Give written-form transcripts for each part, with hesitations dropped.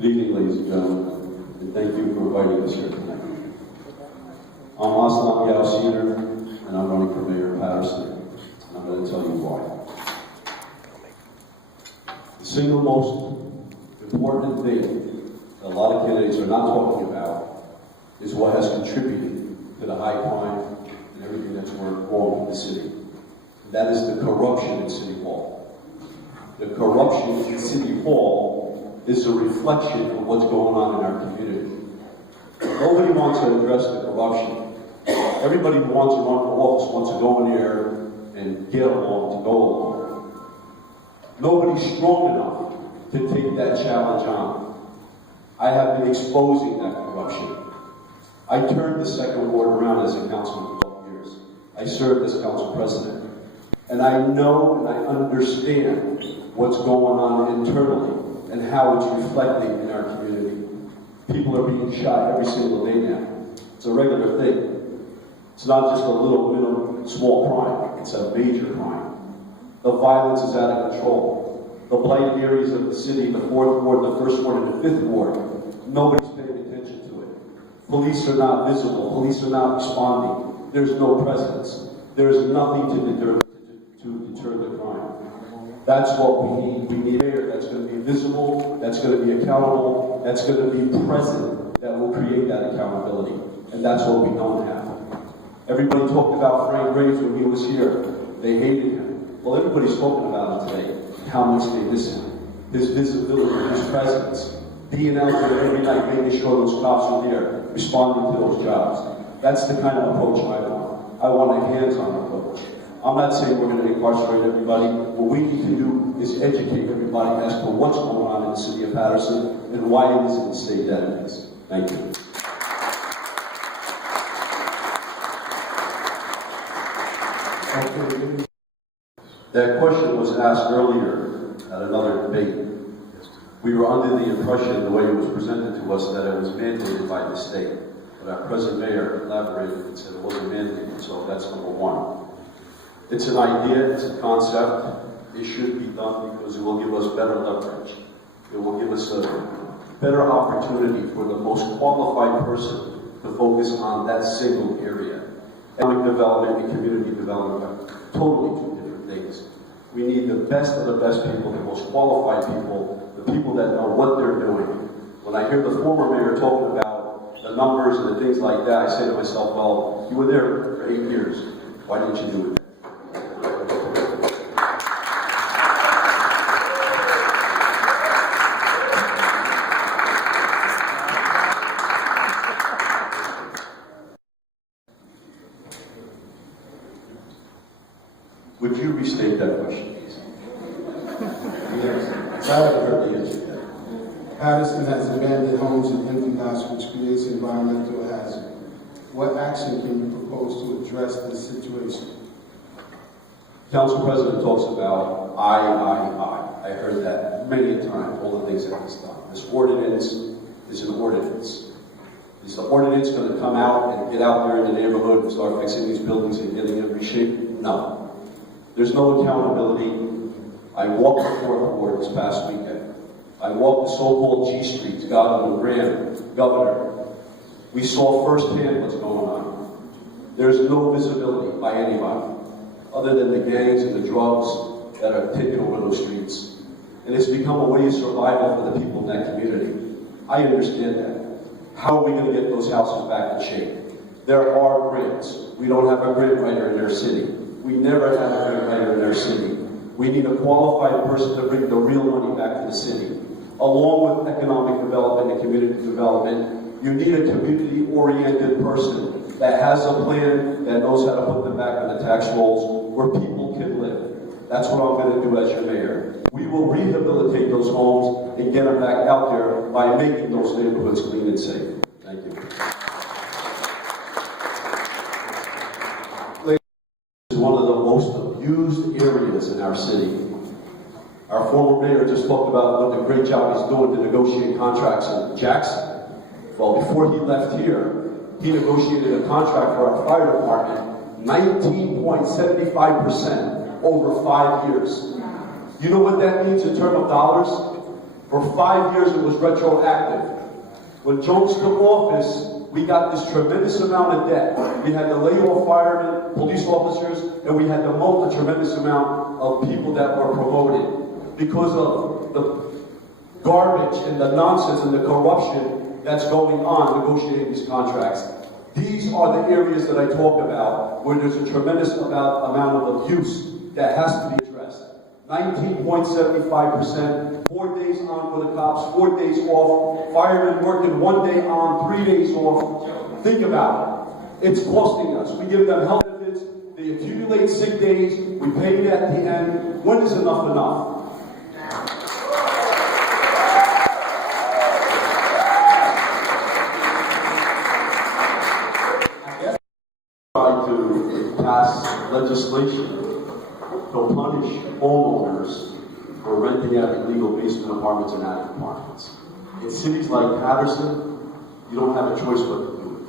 Good evening, ladies and gentlemen, and thank you for inviting us here tonight. I'm Aslam Yassiner, and I'm running for mayor of Patterson, and I'm going to tell you why. The single most important thing that a lot of candidates are not talking about is what has contributed to the high crime and everything that's wrong with the city. And that is the corruption in City Hall. The corruption in City Hall is a reflection of what's going on in our community. Nobody wants to address the corruption. Everybody who wants to run for office wants to go in there and get along to go along. Nobody's strong enough to take that challenge on. I have been exposing that corruption. I turned the second ward around as a councilman for 12 years. I served as council president. And I know and I understand what's going on internally and how it's reflecting in our community. People are being shot every single day now. It's a regular thing. It's not just a little, small crime. It's a major crime. The violence is out of control. The blighted areas of the city, the 4th ward, the 1st ward, and the 5th ward, nobody's paying attention to it. Police are not visible. Police are not responding. There's no presence. There's nothing to deter the crime. That's what we need. We need a mayor that's going to be visible, that's going to be accountable, that's going to be present, that will create that accountability. And that's what we don't have. Everybody talked about Frank Graves when he was here. They hated him. Well, everybody's talking about him today. How much they miss him. His visibility, his presence, being out there every night, making sure those cops are there, responding to those jobs. That's the kind of approach I want. I want a hands-on approach. I'm not saying we're going to incarcerate everybody. What we need to do is educate everybody as to what's going on in the city of Patterson and why it is in the state that it is. Thank you. That question was asked earlier at another debate. We were under the impression, the way it was presented to us, that it was mandated by the state. But our present mayor elaborated and said it wasn't mandated, so that's number one. It's an idea, it's a concept. It should be done because it will give us better leverage. It will give us a better opportunity for the most qualified person to focus on that single area. Economic development and community development are totally two different things. We need the best of the best people, the most qualified people, the people that know what they're doing. When I hear the former mayor talking about the numbers and the things like that, I say to myself, well, you were there for 8 years. Why didn't you do it? Would you restate that question, please? Yes, I haven't heard the answer yet. Patterson has abandoned homes and empty lots, which creates environmental hazard. What action can you propose to address this situation? Council President talks about I. I heard that many a time, all the things that he's done. This ordinance is an ordinance. Is the ordinance going to come out and get out there in the neighborhood and start fixing these buildings and getting them reshaped? No. There's no accountability. I walked the 4th ward this past weekend. I walked the so-called G Streets, Godwin, Graham, Governor. We saw firsthand what's going on. There's no visibility by anybody, other than the gangs and the drugs that are taking over those streets. And it's become a way of survival for the people in that community. I understand that. How are we going to get those houses back in shape? There are grants. We don't have a grant writer in their city. We never had a grant writer in our city. We need a qualified person to bring the real money back to the city. Along with economic development and community development, you need a community-oriented person that has a plan, that knows how to put them back on the tax rolls where people can live. That's what I'm going to do as your mayor. We will rehabilitate those homes and get them back out there by making those neighborhoods clean and safe. Thank you. One of the most abused areas in our city. Our former mayor just talked about what the great job he's doing to negotiate contracts in Jackson. Well, before he left here, he negotiated a contract for our fire department, 19.75% over 5 years. You know what that means in terms of dollars? For 5 years, it was retroactive. When Jones took office, we got this tremendous amount of debt. We had to lay off firemen, police officers, and we had to mulch a tremendous amount of people that were promoted because of the garbage and the nonsense and the corruption that's going on negotiating these contracts. These are the areas that I talk about where there's a tremendous amount of abuse that has to be addressed. 19.75%, 4 days on for the cops, 4 days off, firemen working 1 day on, 3 days off. Think about it. It's costing us. We give them health benefits, they accumulate sick days, we pay it at the end. When is enough enough? Try to pass legislation to punish homeowners for renting out illegal basement apartments and attic apartments. In cities like Patterson, you don't have a choice but to do it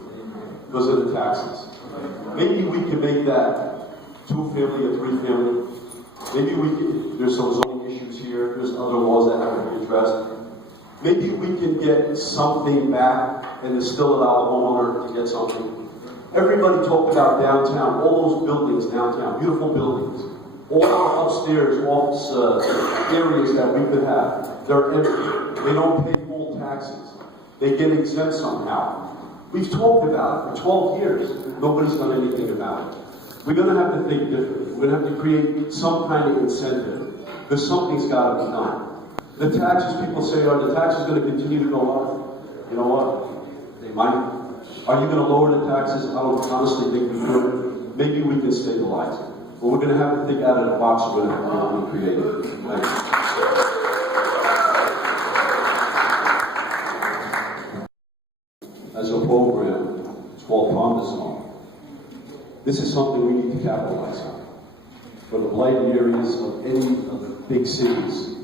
because of the taxes. Maybe we can make that 2-family or 3-family. Maybe we can, there's some zoning issues here, there's other laws that have to be addressed. Maybe we can get something back and still allow the homeowner to get something. Everybody talked about downtown, all those buildings downtown, beautiful buildings. All the upstairs office areas that we could have, they're empty. They don't pay full taxes. They get exempt somehow. We've talked about it for 12 years. Nobody's done anything about it. We're going to have to think differently. We're going to have to create some kind of incentive because something's got to be done. The taxes, people say, are the taxes going to continue to go up? You know what? They might. Are you going to lower the taxes? I don't honestly think we could. Maybe we can stabilize it. But we're going to have to think out of the box. We're going to have to be creative. Thanks. As a program, it's called Condazone. This is something we need to capitalize on. For the blighted areas of any of the big cities.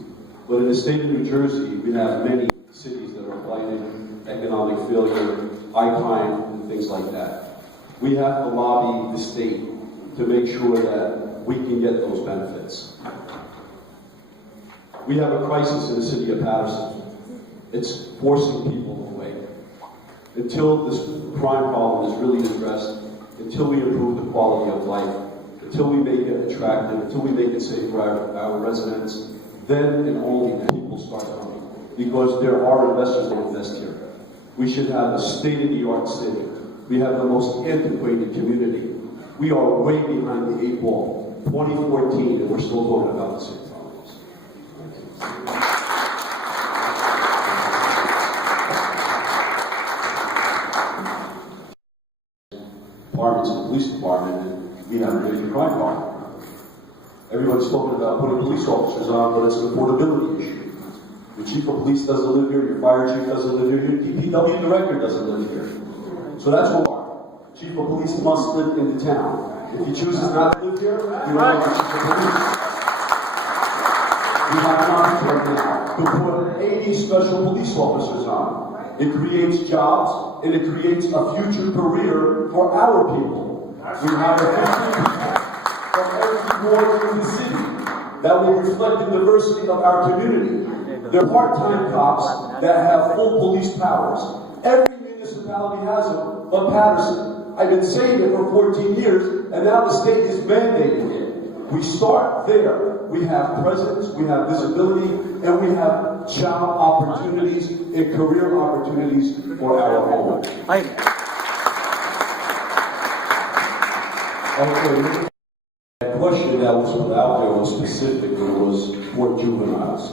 But in the state of New Jersey, we have many cities that are blighted, economic failure, high crime, and things like that. We have to lobby the state to make sure that we can get those benefits. We have a crisis in the city of Patterson. It's forcing people away. Until this crime problem is really addressed, until we improve the quality of life, until we make it attractive, until we make it safe for our residents, then and only then people start coming. Because there are investors that invest here. We should have a state-of-the-art city. We have the most antiquated community. We are way behind the 8 ball. 2014, and we're still talking about the same problems. Departments, the police department, and we have a major crime problem. Everyone's talking about putting police officers on, but it's an affordability issue. Your chief of police doesn't live here, your fire chief doesn't live here, your DPW director doesn't live here. So that's what we are. Chief of police must live in the town. If he chooses not to live here, you don't have the chief of police. We have an opportunity now to put 80 special police officers on. It creates jobs, and it creates a future career for our people. We have a 50 people from every ward in the city that will reflect the diversity of our community. They're part-time cops that have full police powers. Every municipality has them, but Patterson. I've been saying it for 14 years, and now the state is mandating it. We start there. We have presence, we have visibility, and we have job opportunities and career opportunities for our home. Okay. The question that was put out there was specific. It was for juveniles.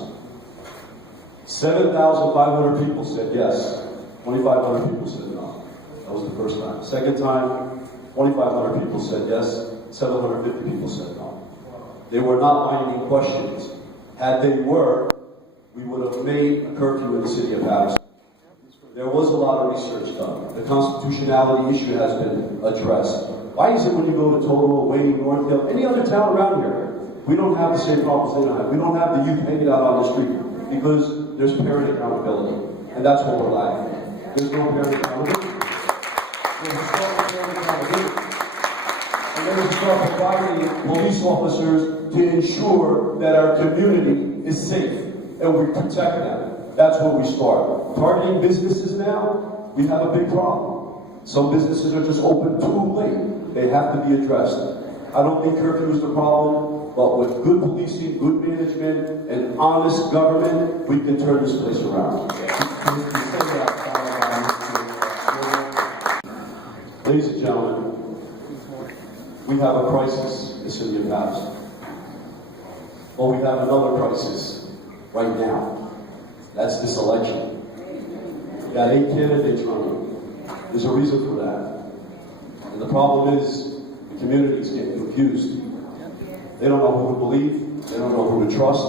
7,500 people said yes. 2,500 people said no. That was the first time. Second time, 2,500 people said yes. 750 people said no. They were not binding questions. Had they were, we would have made a curfew in the city of Patterson. There was a lot of research done. The constitutionality issue has been addressed. Why is it when you go to Total, Wayne, North Hill, any other town around here, we don't have the same problems they don't have. We don't have the youth hanging out on the street because there's parent accountability. And that's what we're lacking. There's no parent accountability. There's no parent accountability. And then we start providing police officers to ensure that our community is safe and we protect them. That's where we start. Targeting businesses now, we have a big problem. Some businesses are just open too late. They have to be addressed. I don't think curfew is the problem, but with good policing, good management, and honest government, we can turn this place around. Ladies and gentlemen, we have a crisis in the city of Dallas. Well, we have another crisis right now. That's this election. We got 8 candidates running. There's a reason for that. And the problem is, the community is getting confused. They don't know who to believe. They don't know who to trust.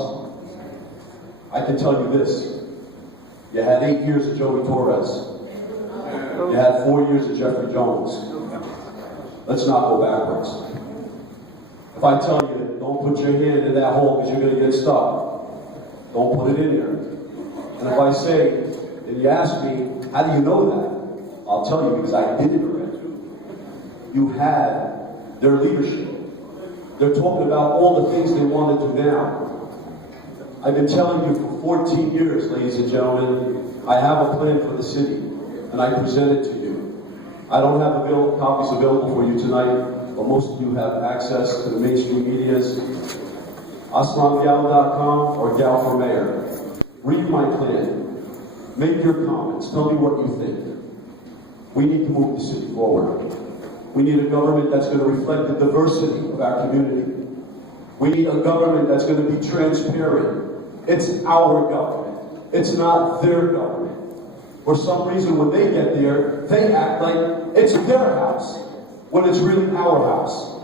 I can tell you this. You had 8 years of Joey Torres. You had 4 years of Jeffrey Jones. Let's not go backwards. If I tell you, don't put your hand in that hole because you're going to get stuck, don't put it in there. And if I say, and you ask me, how do you know that? I'll tell you because I did it already. You had their leadership. They're talking about all the things they want to do now. I've been telling you for 14 years, ladies and gentlemen, I have a plan for the city, and I present it to you. I don't have copies available for you tonight, but most of you have access to the mainstream medias, AslanGow.com or Gow for Mayor. Read my plan. Make your comments. Tell me what you think. We need to move the city forward. We need a government that's going to reflect the diversity of our community. We need a government that's going to be transparent. It's our government. It's not their government. For some reason, when they get there, they act like it's their house, when it's really our house.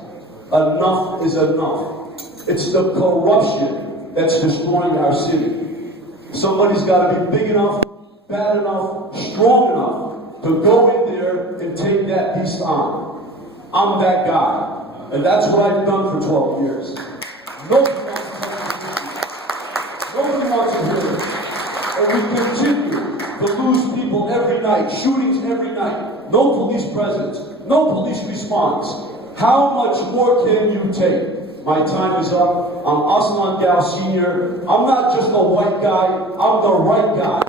Enough is enough. It's the corruption that's destroying our city. Somebody's got to be big enough, bad enough, strong enough to go in there and take that beast on. I'm that guy. And that's what I've done for 12 years. Nobody wants to touch the Nobody wants to hear it. And we continue to lose people every night, shootings every night, no police presence, no police response. How much more can you take? My time is up. I'm Aslan Gow Sr. I'm not just a white guy, I'm the right guy.